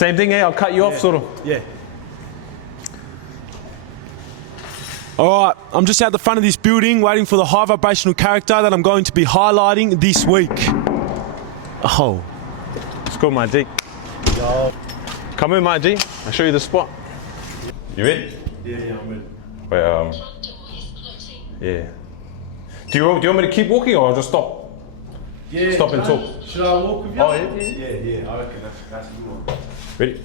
Same thing, eh? I'll cut you off, sort of. Yeah. All right, I'm just out the front of this building waiting for the high vibrational character that I'm going to be highlighting this week. Oh. It's cool, my G. Yo. Come in, my G. I'll show you the spot. You in? Yeah, I'm in. Wait, yeah. Do you want me to keep walking or I'll just stop? Yeah. Stop and talk. Should I walk with you? Oh, Yeah, I reckon that's a good one. Ready?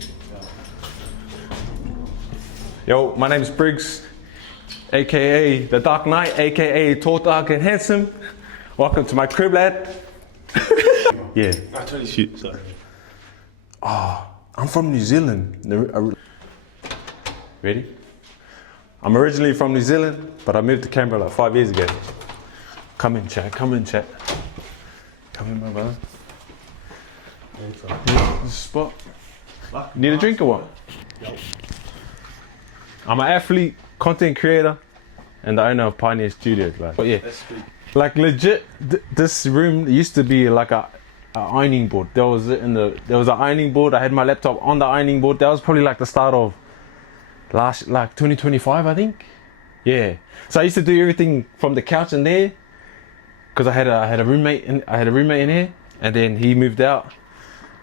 Yo, my name is Briggs, aka the Dark Knight, aka Tall, Dark and Handsome. Welcome to my crib, lad. Yeah. Actually, shoot, sorry. I'm from New Zealand. Ready? I'm originally from New Zealand, but I moved to Canberra like 5 years ago. Come in, chat. Come in, chat. Come in, my brother. Yeah, this is a spot. Need a drink or what? Yo. I'm an athlete, content creator, and the owner of Pioneer Studios. Like, but yeah, like legit, this room used to be like a ironing board. There was an ironing board. I had my laptop on the ironing board. That was probably like the start of like 2025, I think. Yeah. So I used to do everything from the couch in there, because I had a roommate in here, and then he moved out.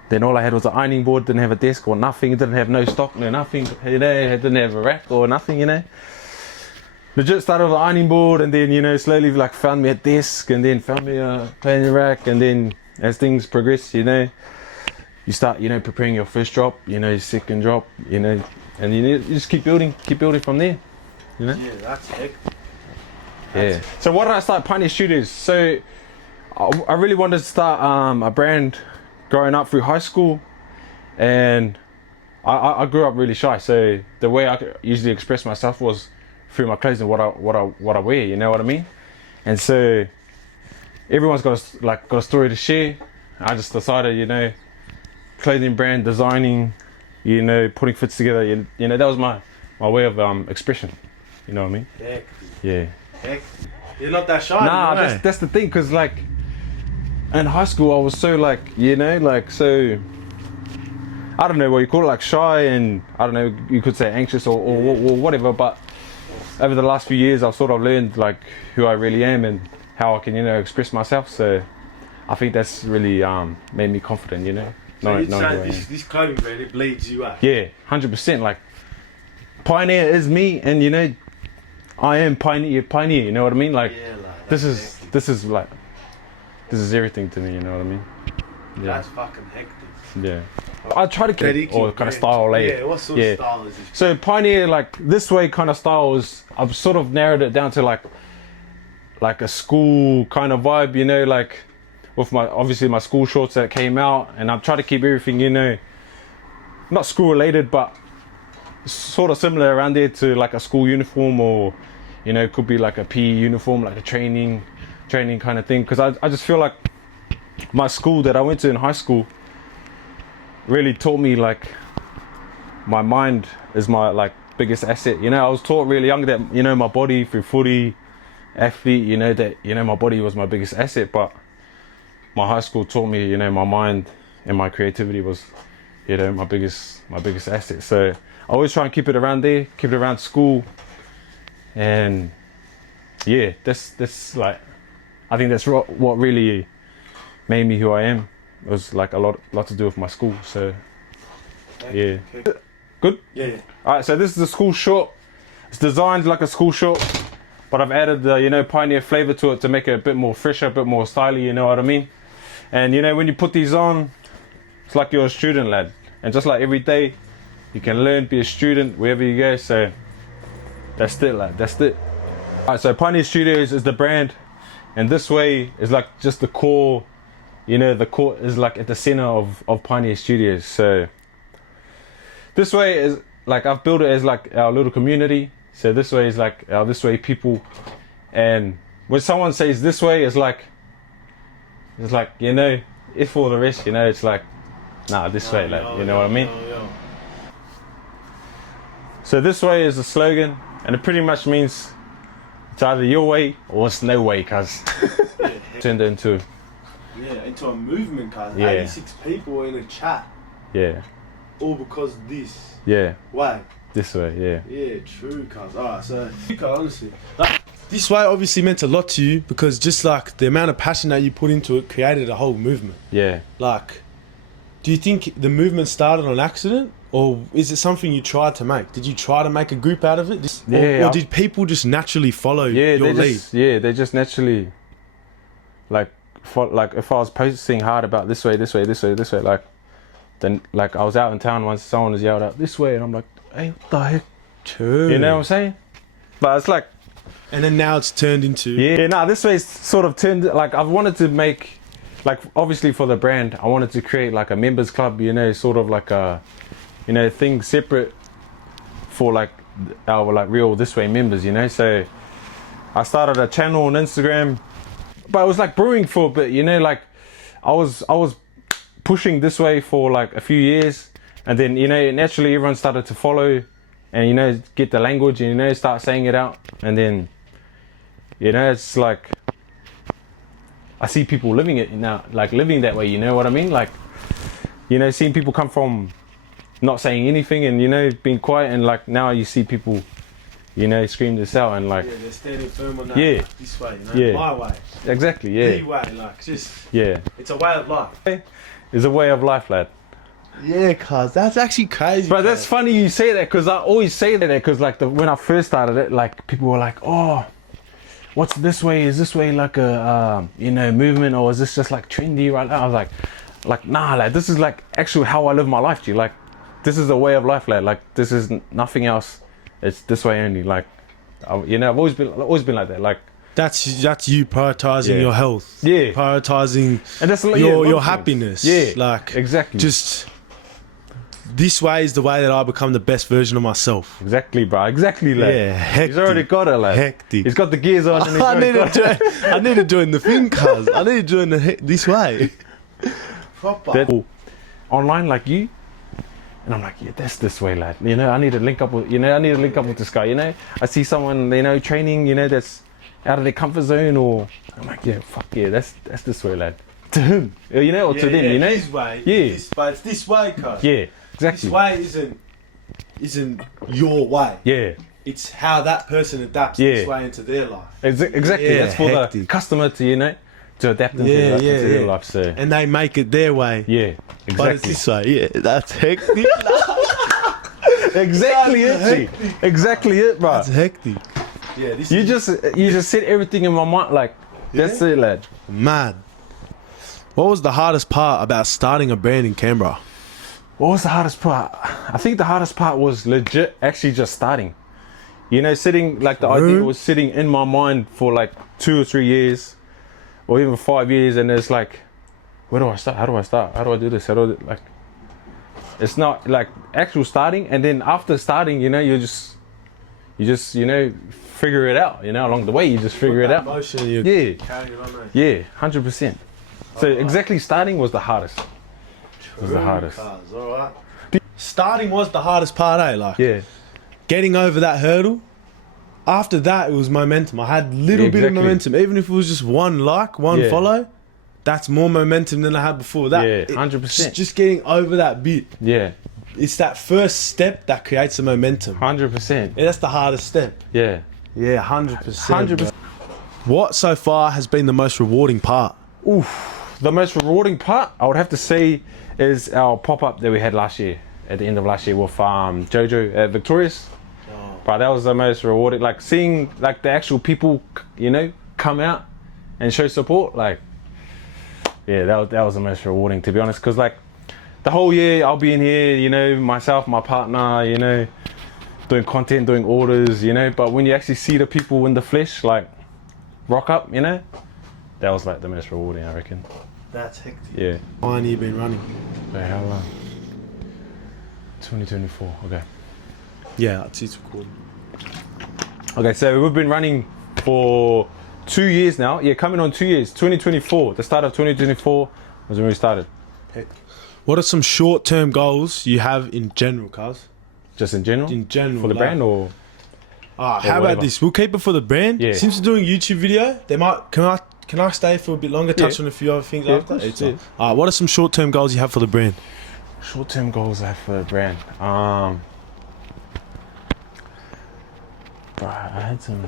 Then all I had was an ironing board. Didn't have a desk or nothing. Didn't have no stock, no nothing. You know, didn't have a rack or nothing. You know. Legit started with an ironing board, and then, you know, slowly like found me a desk, and then found me a playing rack, and then as things progress, you know, you start, you know, preparing your first drop, you know, your second drop, you know, and you just keep building from there, you know. Yeah, that's heck. Yeah. So why did I start Pioneer Studios? So I really wanted to start a brand growing up through high school, and I grew up really shy. So the way I could usually express myself was through my clothes and what I wear. You know what I mean? And so everyone's got a story to share. I just decided, you know, clothing brand, designing, you know, putting fits together. You know, that was my way of expression. You know what I mean? Heck. Yeah. Heck. You're not that shy. Nah, that's the thing, because like in high school I was so like, you know, like so, I don't know what you call it, like shy, and I don't know, you could say anxious or whatever, but over the last few years I've sort of learned like who I really am and how I can, you know, express myself. So I think that's really made me confident, you know. So you'd say this clothing brand, it bleeds you out. Yeah, 100%. Like Pioneer is me, and you know, I am Pioneer, you know what I mean? Like, yeah, like this is everything to me, you know what I mean? Yeah. That's fucking hectic. Yeah. I try to keep or kind of style, like, yeah, what sort of style is this? So Pioneer, like this way kind of style is, I've sort of narrowed it down to like a school kind of vibe, you know, like with obviously my school shorts that came out, and I've tried to keep everything, you know, not school related, but sort of similar around there to like a school uniform, or, you know, it could be like a PE uniform, like a training kind of thing. Because I just feel like my school that I went to in high school really taught me like my mind is my like biggest asset. You know, I was taught really young that, you know, my body through footy, athlete, you know, that, you know, my body was my biggest asset, but my high school taught me, you know, my mind and my creativity was, you know, my biggest asset. So I always try and keep it around there, keep it around school, and yeah, that's like, I think that's what really made me who I am. It was like a lot to do with my school. So yeah. Good? Yeah. Alright, so this is a school short. It's designed like a school short, but I've added the, you know, Pioneer flavor to it to make it a bit more fresher, a bit more stylish, you know what I mean? And you know, when you put these on, it's like you're a student, lad. And just like every day, you can learn, be a student wherever you go. So that's it, lad. That's it. Alright, so Pioneer Studios is the brand, and this way is like just the core. You know, the core is like at the center of Pioneer Studios. So this way is like, I've built it as like our little community. So this way is like our this way people. And when someone says this way, it's like, you know, if for the rest, you know, it's like, nah, this way, like, you know what I mean? So this way is the slogan, and it pretty much means it's either your way or it's no way, cuz. Turned it into a movement, cuz. Yeah. 86 people in a chat. Yeah. all because of this. Yeah, Why? this way, yeah. Yeah, true, cuz. Alright, so, honestly. This way obviously meant a lot to you because just like the amount of passion that you put into it created a whole movement. Yeah. Like, do you think the movement started on accident, or is it something you tried to make? Did you try to make a group out of it? Or did people just naturally follow your lead? They just naturally, like if I was posting hard about this way, like, then like I was out in town once, someone was yelled out this way, and I'm like, hey, what the heck? True. You know what I'm saying? But it's like, and then now it's turned into this way's sort of turned, like I've wanted to make, like obviously for the brand, I wanted to create like a members club, you know, sort of like a, you know, thing separate for like our like real This Way members, you know. So I started a channel on Instagram, but it was like brewing for a bit, you know, like I was pushing This Way for like a few years, and then, you know, naturally everyone started to follow and, you know, get the language and, you know, start saying it out, and then, you know, it's like I see people living it now, like living that way, you know what I mean? Like, you know, seeing people come from not saying anything and, you know, being quiet, and like now you see people, you know, scream this out and like, yeah, they're standing firm on that. Yeah. Like, this way, you know, my way. Exactly, yeah. The way, like, just, Yeah. it's a way of life. It's a way of life, lad. yeah, cuz that's actually crazy. But that's funny you say that, because I always say that, because like when I first started it, like people were like, oh, what's This Way? Is This Way like a you know, movement, or is this just like trendy right now? I was like nah, lad, this is like actually how I live my life, G. Like this is a way of life, lad. Like this is nothing else. It's this way only. Like you know, I've always been like that. Like that's you prioritizing your health. Yeah. Prioritizing and that's your happiness. Yeah. Like exactly. Just this way is the way that I become the best version of myself. Exactly, bro. Exactly, lad. Yeah, hectic. He's already got it, lad. Hectic. He's got the gears on. And I need to join the thing, cuz. I need to join This Way. Proper. That online like you, and I'm like, yeah, that's This Way, lad. You know, I need to link up with, this guy. You know, I see someone, you know, training, you know, that's out of their comfort zone, or I'm like, yeah, fuck yeah, that's This Way, lad. To him, you know, or to them, you know. His way. Yeah. But it's this way, cuz. Yeah. Exactly. This way isn't your way. Yeah. It's how that person adapts this way into their life. Exactly. Yeah, that's for hectic. the customer to, you know, to adapt into their life. So and they make it their way. yeah, exactly. But it's this way. Yeah, that's hectic. Exactly it, G. Exactly it, bro. That's hectic. Yeah, this You is just said everything in my mind. Like that's it, lad. Mad. What was the hardest part about starting a brand in Canberra? What was the hardest part? I think the hardest part was legit actually just starting. You know, sitting, like the idea was sitting in my mind for like 2 or 3 years, or even 5 years, and it's like, where do I start? How do I start? How do I do this? How do I, like? It's not like actual starting, and then after starting, you know, you just you know, figure it out. You know, along the way, you just figure it out. Emotion, Yeah, carrying it on, mate. yeah, 100%. So exactly starting was the hardest. Was the hardest. Alright. Starting was the hardest part, eh? Like Yeah. getting over that hurdle. After that, it was momentum. I had little bit of Exactly. momentum, even if it was just one follow. That's more momentum than I had before that. Yeah, 100%. Just getting over that bit. Yeah, It's that first step that creates the momentum. 100%. Yeah, that's the hardest step. Yeah, Yeah, 100%. 100%. What so far has been the most rewarding part? The most rewarding part, I would have to say, is our pop-up that we had last year, at the end of last year with Jojo at Victorious. But that was the most rewarding, like seeing like the actual people, you know, come out and show support. Like, yeah, that was the most rewarding, to be honest, because like the whole year I'll be in here, you know, myself, my partner, you know, doing content, doing orders, you know, but when you actually see the people in the flesh, like rock up, you know, that was like the most rewarding, I reckon. That's hectic. Yeah. How long have you been running? Wait, how long? 2024. Okay. Yeah, it's recording. Okay, so we've been running for 2 years now. Yeah, coming on 2 years. 2024. The start of 2024 was when we started. What are some short-term goals you have in general, cuz? Just in general? In general, For the like- brand, or? How whatever. about this? We'll keep it for the brand. Yeah. Since we're doing YouTube video, they might. Can I stay for a bit longer? Touch on a few other things Yeah, after. of course, It's yeah. what are some short-term goals you have for the brand? Short-term goals I have for the brand. Bro, I had some,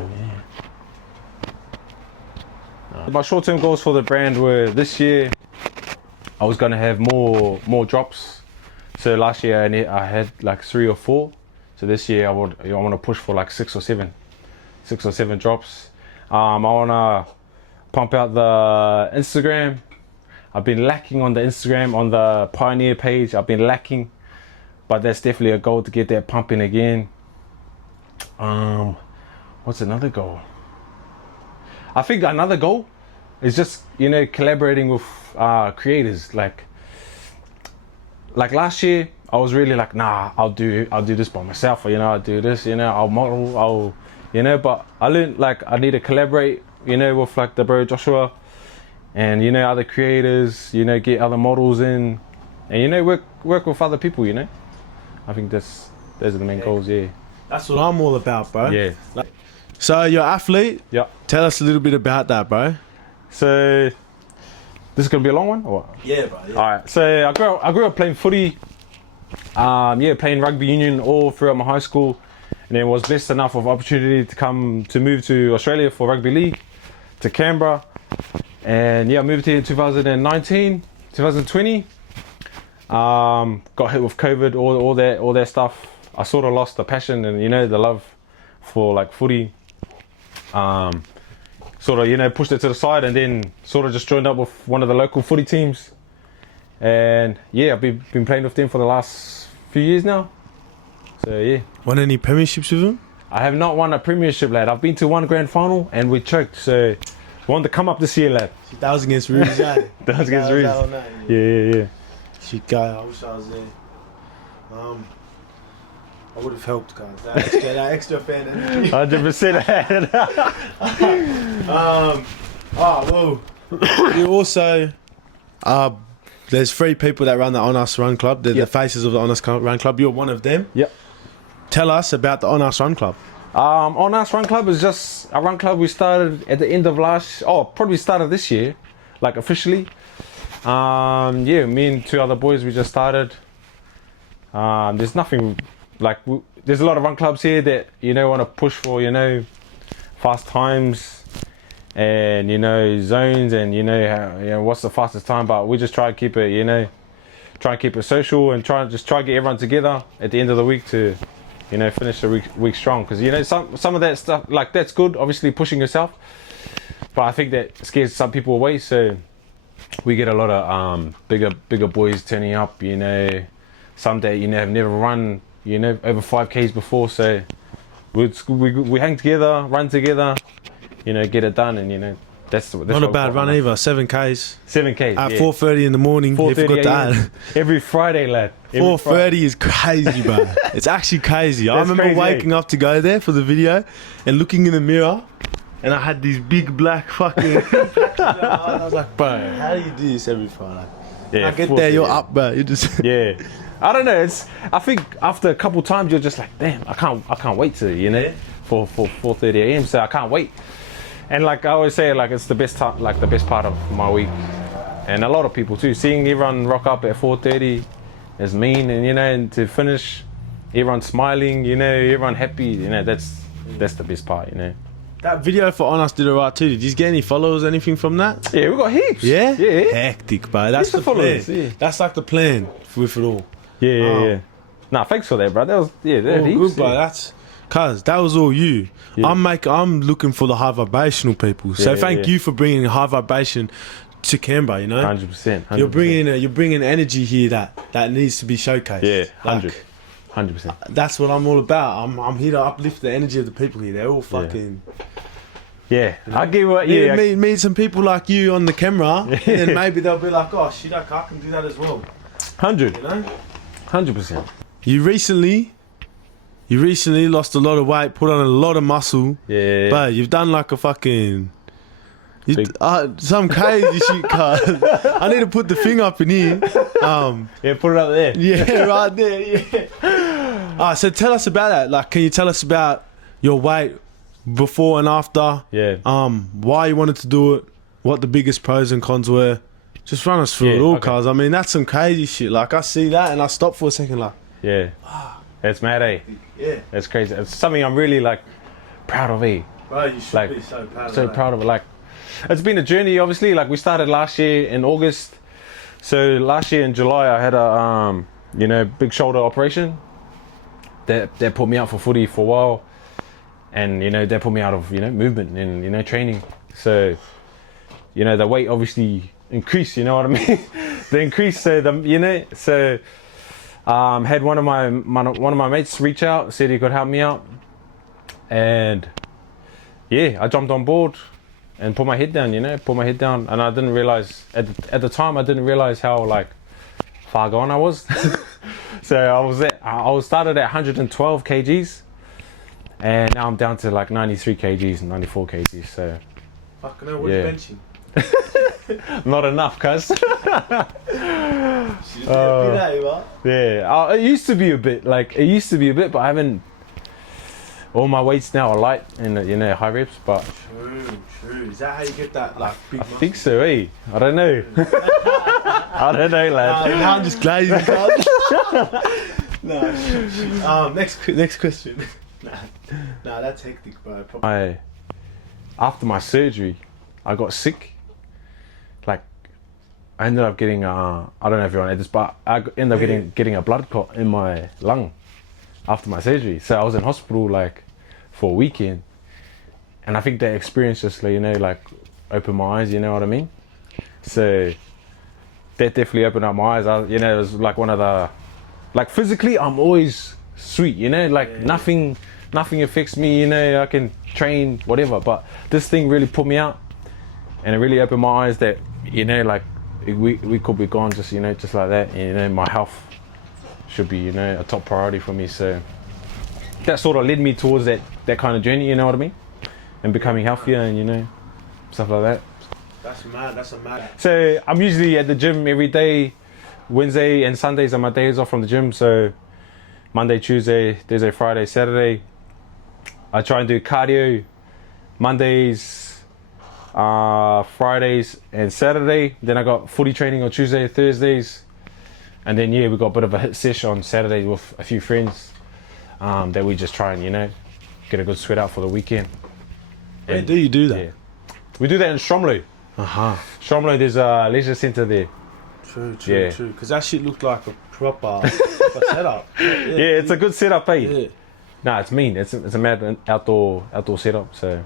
yeah. My short-term goals for the brand were this year I was gonna have more drops. So last year I had like 3 or 4. So this year I want to push for like 6 or 7 drops. I want to pump out the Instagram. I've been lacking on the Instagram, on the Pioneer page. I've been lacking, but that's definitely a goal to get that pumping again. What's another goal? I think another goal is just, you know, collaborating with creators. Like last year, I was really like, nah, I'll do this by myself, or, you know, I'll do this, you know, I'll model, you know, but I learned like I need to collaborate, you know, with like the bro Joshua, and, you know, other creators, you know, get other models in, and, you know, work with other people, you know. I think those are the main goals, yeah. That's what I'm all about, bro. Yeah. So you're an athlete? Yeah. Tell us a little bit about that, bro. So this is gonna be a long one, or what? Yeah, bro. Yeah. All right. So I grew up playing footy. Playing rugby union all throughout my high school, and then was blessed enough of opportunity to move to Australia for rugby league, to Canberra, and I moved here in 2020. Got hit with COVID, all that stuff. I sort of lost the passion and, you know, the love for like footy. Sort of, you know, pushed it to the side, and then sort of just joined up with one of the local footy teams. And I've been playing with them for the last few years now. So yeah. Won any premierships with them? I have not won a premiership, lad. I've been to one grand final and we choked. So want to come up this year, lad. That was against Ruse, eh? That was against Ruse. Yeah. Should go. I wish I was there. I would have helped, guys. That extra fan energy. 100%. You also, there's 3 people that run the On Us Run Club. They're the faces of the On Us Run Club. You're one of them. Yep. Tell us about the On Us Run Club. On Us Run Club is just a run club we started at the end of probably started this year, like officially. Me and 2 other boys, we just started. There's nothing like, there's a lot of run clubs here that, you know, want to push for, you know, fast times and, you know, zones, and, you know, what's the fastest time, but we just try to keep it, you know, social, and try to get everyone together at the end of the week to, you know, finish the week strong. Because, you know, some of that stuff, like, that's good, obviously pushing yourself, but I think that scares some people away. So we get a lot of bigger boys turning up, you know, some that, you know, have never run, you know, over 5Ks before. So we hang together, run together, you know, get it done, and, you know, that's not a bad run either. 7Ks. 7Ks at 4:30 in the morning. 4:30 every Friday, lad. 4:30 is crazy, bro. It's actually crazy. I remember waking up to go there for the video and looking in the mirror, and I had these big black fucking. I was like, bro, how do you do this every Friday? Yeah, I get there, you're up, bro. You just. Yeah. I don't know. I think after a couple times you're just like, damn, I can't wait to, you know, for 4:30 a.m. So I can't wait. And like I always say, like, it's the best time, like the best part of my week. And a lot of people too, seeing everyone rock up at 4:30 is mean, and, you know, and to finish, everyone smiling, you know, everyone happy, you know, that's the best part, you know. That video for On Us did alright too. Did you get any followers, anything from that? Yeah, we got heaps. Yeah? Yeah. Hectic, bro. That's the followers. plan. Yeah. That's like the plan with it all. Yeah. Nah, thanks for that, bro. That was heaps. Good, bro. That was all you. Yeah. I'm looking for the high vibrational people. So thank you for bringing high vibration to Canberra. You know, 100%. You're bringing energy here that needs to be showcased. Yeah, 100%. That's what I'm all about. I'm here to uplift the energy of the people here. They're all fucking. Yeah, you know? I give what. Meet some people like you on the camera, and then maybe they'll be like, "Oh shit, I can do that as well." 100. You know, 100%. You recently lost a lot of weight, put on a lot of muscle. Yeah. But you've done like a fucking. Some crazy shit, cuz. I need to put the thing up in here. Yeah, put it up there. Yeah, right there. Yeah. So tell us about that. Like, can you tell us about your weight before and after? Yeah. Why you wanted to do it? What the biggest pros and cons were? Just run us through Yeah, it all, okay. cuz. I mean, that's some crazy shit. Like, I see that and I stop for a second, like, Yeah. It's mad, eh? Yeah. It's crazy. It's something I'm really like proud of, eh? Bro, you should Like, be so proud of So that. proud of it. Like, it's been a journey, obviously. Like, we started last year in August. So last year in July, I had a big shoulder operation. That put me out for footy for a while, and that put me out of movement and training. So the weight obviously increased. You know what I mean? The increase. So had one of my mates reach out, said he could help me out, and yeah, I jumped on board and put my head down. And I didn't realize at the time I didn't realize how like far gone I was. So I was started at 112 kgs, and now I'm down to like 93 kgs and 94 kgs. So Fucking hell, what Yeah. are you benching? not enough, cuz. She's a bit over. Yeah, it used to be a bit, but I haven't. All my weights now are light and high reps, but True. Is that how you get that like big I muscle? think so, eh? I don't know. I don't know, lad. now I'm just glazing, cuz. No, shit. Next question. Nah, that's hectic, bro. After my surgery, I got sick. Like, I ended up getting I don't know if you're on this, but I ended up getting a blood clot in my lung after my surgery. So I was in hospital like for a weekend, and I think that experience just like opened my eyes. You know what I mean? So that definitely opened up my eyes. It was like one of the, like, physically I'm always sweet. Nothing affects me. I can train whatever, but this thing really put me out, and it really opened my eyes that like we could be gone just just like that. And my health should be a top priority for me. So that sort of led me towards that kind of journey. You know what I mean? And becoming healthier and stuff like that. That's mad. That's a mad. So I'm usually at the gym every day. Wednesday and Sundays are my days off from the gym. So Monday, Tuesday, Thursday, Friday, Saturday, I try and do cardio. Mondays, Fridays and Saturday. Then I got footy training on Tuesday, Thursdays. And then we got a bit of a hit session on Saturday with a few friends that we just try and get a good sweat out for the weekend. Where do you do that? Yeah. We do that in Stromlo. Stromlo, there's a leisure centre there. True. Yeah. Because that shit looked like a proper setup. Yeah, it's a good setup, eh? Yeah. Nah, it's mean. It's a mad outdoor setup. So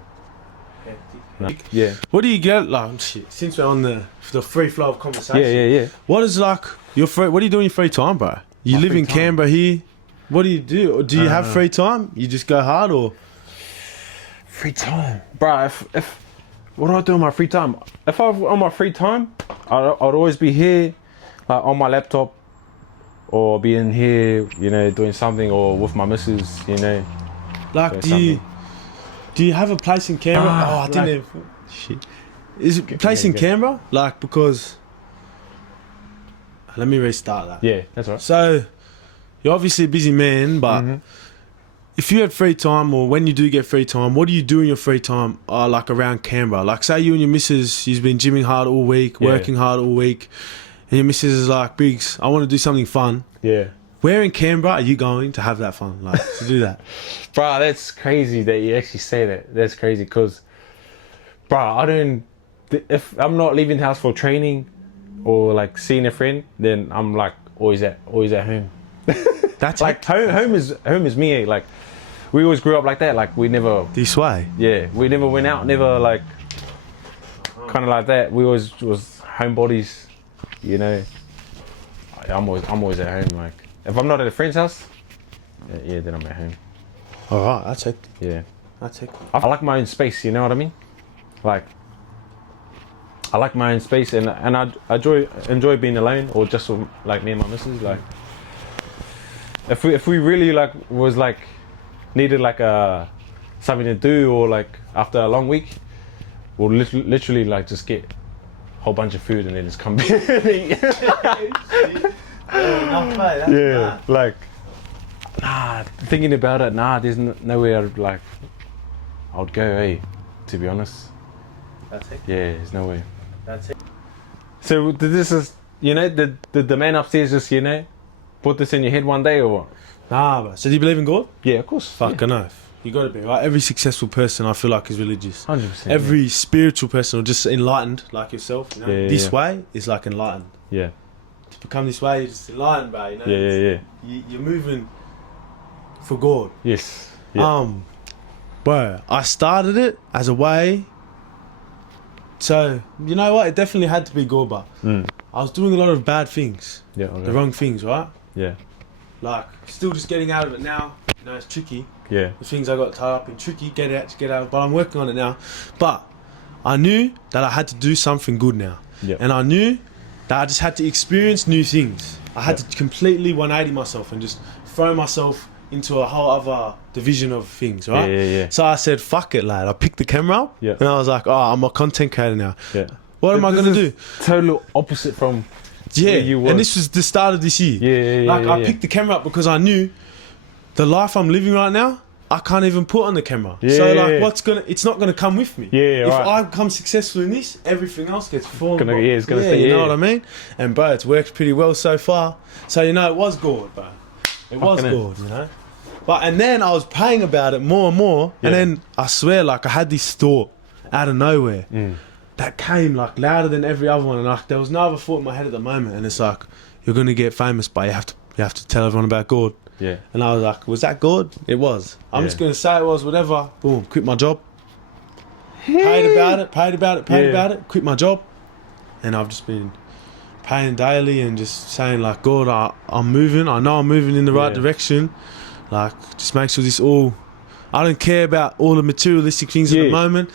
yeah. What do you get, like, shit, since we're on the free flow of conversation? Yeah. What is like your free? What do you do in your free time, bro? You My live free in time? Canberra here. What do you do? Or do you have free time? You just go hard, or Free time, bro. If what do I do on my free time? If I'm on my free time, I'd always be here, like on my laptop, or be in here, doing something, or with my missus, like doing do you have a place in Canberra? I didn't like- even. Shit. Is it a place in Canberra? Like, because. Let me restart that. Yeah, that's right. So, you're obviously a busy man, but if you had free time, or when you do get free time, what do you do in your free time, like around Canberra? Like, say you and your missus, you've been gymming hard all week, working hard all week, and your missus is like, Briggs, I want to do something fun. Yeah. Where in Canberra are you going to have that fun, like, to do that? Bro, that's crazy that you actually say that. That's crazy because, bro, if I'm not leaving the house for training or like seeing a friend, then I'm like always at home. That's Like home is me. Like we always grew up like that. Like we never, this way. we never went out, never like kind of like that. We always was homebodies, I'm always at home. Like if I'm not at a friend's house, then I'm at home. All right, that's it. Yeah. That's it. I like my own space, you know what I mean? Like, I like my own space, and I enjoy being alone, or just with, like, me and my missus. Like, if we really like was like needed like something to do, or like after a long week, we'll literally like just get a whole bunch of food and then just come back and eat. Yeah, like, thinking about it, there's nowhere like I would go, to be honest. That's it. Yeah, there's no way. That's it. So this is, you know, did the man upstairs just, you know, put this in your head one day or what? Nah, bro. So do you believe in God? Yeah, of course. Fucking oath. You gotta be, right? Every successful person I feel like is religious. 100%. Every spiritual person or just enlightened like yourself, you know? Yeah, this yeah. way is like enlightened. Yeah. To become this way, you're just enlightened, bro. You know? Yeah. You're moving for God. Yes. Yeah. Bro, I started it as a way. So you know what? It definitely had to be God, but I was doing a lot of bad things, Yeah. Okay. the wrong things, right? Yeah. Like still just getting out of it now. You know, it's tricky. Yeah. The things I got tied up in tricky, get out. But I'm working on it now. But I knew that I had to do something good now. Yeah. And I knew that I just had to experience new things. I had to completely 180 myself and just throw myself into a whole other division of things, right? Yeah. So I said, fuck it, lad. I picked the camera up Yeah. and I was like, oh, I'm a content creator now. Yeah. What am I going to do? Total opposite from Yeah, where you were. and this was the start of this year. Yeah. I picked the camera up because I knew the life I'm living right now, I can't even put on the camera. So like, it's not gonna come with me. Yeah, if right. I become successful in this, everything else gets fallen. It's gonna stay. You know what I mean? And bro, it's worked pretty well so far. So you know, it was God, bro. It was Fucking God, you know. But and then I was praying about it more and more, and then I swear, like I had this thought out of nowhere that came like louder than every other one, and like there was no other thought in my head at the moment, and it's like, you're gonna get famous, but you have to tell everyone about God. Yeah. And I was like, was that God? It was. I'm just going to say it was, whatever. Boom, quit my job. Paid about it, quit my job. And I've just been praying daily and just saying like, God, I'm moving. I know I'm moving in the right direction. Like, just make sure this all... I don't care about all the materialistic things at the moment.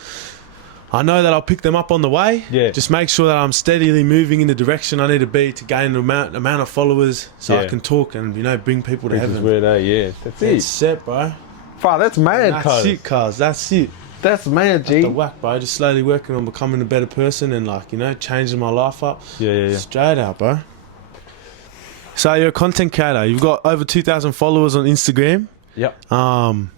I know that I'll pick them up on the way. Yeah. Just make sure that I'm steadily moving in the direction I need to be to gain the amount of followers so I can talk and, you know, bring people to heaven. Where they, that's it. That's it, bro. Wow, that's mad, That's it, cuz. That's it. That's mad, G. The whack, bro. Just slowly working on becoming a better person and, like, you know, changing my life up. Yeah. Straight out, bro. So you're a content creator. You've got over 2,000 followers on Instagram. Yep.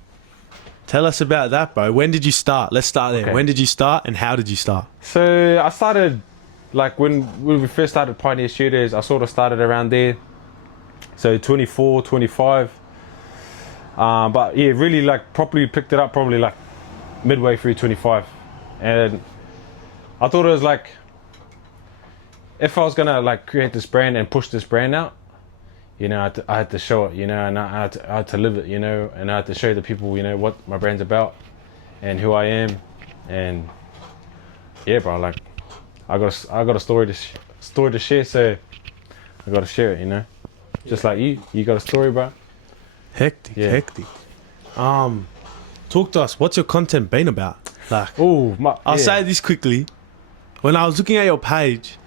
Tell us about that, bro. When did you start? Let's start there. Okay. When did you start and how did you start? So I started, like when we first started Pioneer Studios, I sort of started around there. So 24, 25. But yeah, really like properly picked it up probably like midway through 25. And I thought it was like, if I was gonna like create this brand and push this brand out, you know, I had to show it, you know, and I had to live it, you know, and I had to show the people, you know, what my brand's about and who I am. And yeah, bro, like I got a story to share, so I got to share it, you know. Just like you got a story, bro. Hectic. Talk to us. What's your content been about? Like, I'll say this quickly. When I was looking at your page,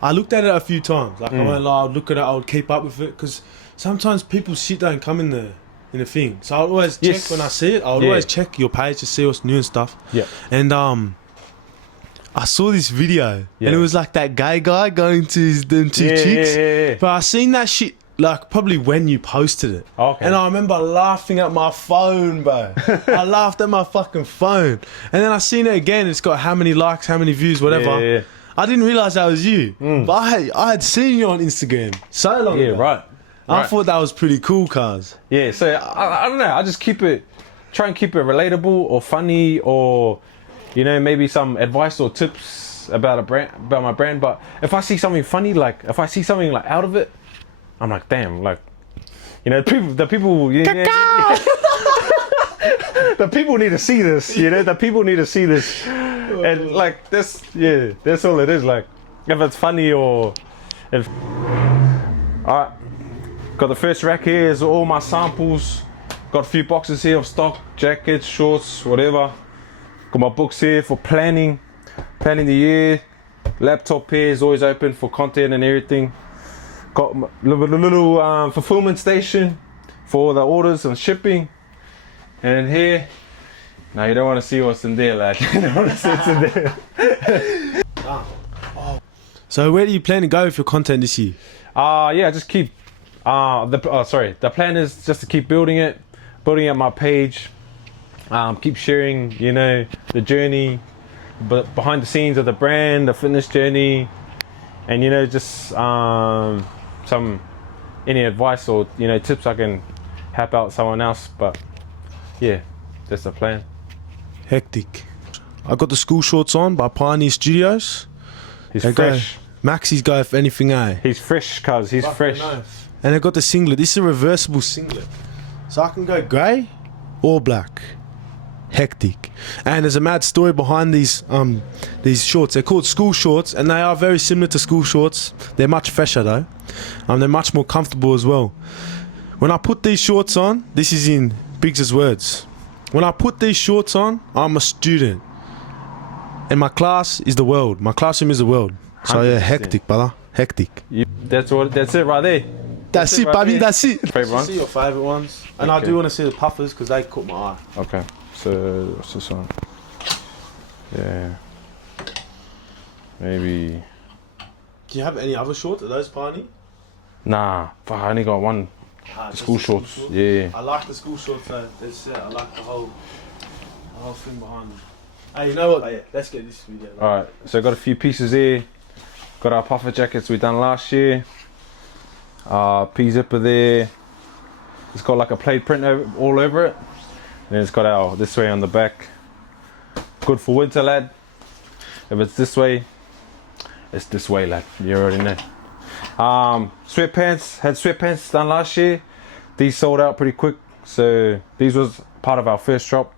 I looked at it a few times. Like I won't lie, I'd look at it, I would keep up with it because sometimes people's shit don't come in the thing. So I'll always check when I see it. I would always check your page to see what's new and stuff. Yeah. And I saw this video and it was like that gay guy going to them two chicks. Yeah. But I seen that shit like probably when you posted it. Okay. And I remember laughing at my phone, bro. I laughed at my fucking phone. And then I seen it again. It's got how many likes, how many views, whatever. Yeah. I didn't realise that was you. But I had seen you on Instagram so long ago. Right. I thought that was pretty cool, cuz. Yeah, so I don't know. I just try and keep it relatable or funny or, you know, maybe some advice or tips about my brand. But if I see something funny, like if I see something like out of it, I'm like, damn, like, you know, the people, the people need to see this, you know, the people need to see this. And like this, that's all it is. Like, if it's funny or if. Alright, got the first rack here is all my samples. Got a few boxes here of stock, jackets, shorts, whatever. Got my books here for planning the year. Laptop here is always open for content and everything. Got a little fulfillment station for all the orders and shipping. And here, now you don't want to see what's in there, lad. You don't want to see what's in there. So where do you plan to go with your content this year? Just keep. The plan is just to keep building up my page. Keep sharing, you know, the journey. but behind the scenes of the brand, the fitness journey, and you know, just some any advice or you know tips I can help out someone else. But yeah, that's the plan. Hectic. I got the school shorts on by Pioneer Studios. He's They fresh. Go, Maxi's go for anything, eh? He's fresh, cuz he's fresh. Nice. And I got the singlet. This is a reversible singlet, so I can go grey or black. Hectic. And there's a mad story behind these shorts. They're called school shorts, and they are very similar to school shorts. They're much fresher though. They're much more comfortable as well. When I put these shorts on, this is in Briggs's words. When I put these shorts on, I'm a student, and my class is the world. My classroom is the world. So yeah, 100%. hectic, brother. Hectic. That's it right there. That's it, right baby. there. That's it. Favorite one? See your favourite ones. And I Okay. do want to see the puffers because they caught my eye. Okay, so what's this one? Yeah, maybe. Do you have any other shorts? Are those Pioneer? Nah, fuck, I only got one. Ah, The just school the shorts. Yeah. I like the school shorts though. That's it. I like the whole thing behind them. Hey, you know what? Oh, yeah, let's get this video. All right, so got a few pieces here. Got our puffer jackets we done last year. P zipper there. It's got like a plaid print all over it. And it's got our this way on the back. Good for winter, lad. If it's this way, it's this way, lad. You already know. Sweatpants, had sweatpants done last year. These sold out pretty quick, so these was part of our first drop.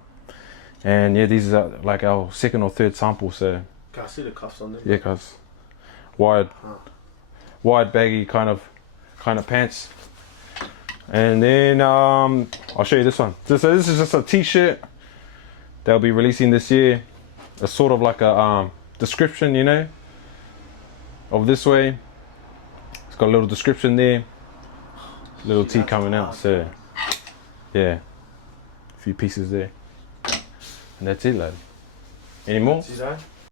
And yeah, these are like our second or third sample, so Can I see the cuffs on them? yeah, cuz wide baggy kind of pants. And then I'll show you this one. So this is just a t-shirt they'll be releasing this year. It's sort of like a description, you know, of this way. It's got a little description there, little T coming out. So yeah, a few pieces there, and that's it, lad. Any more? See that?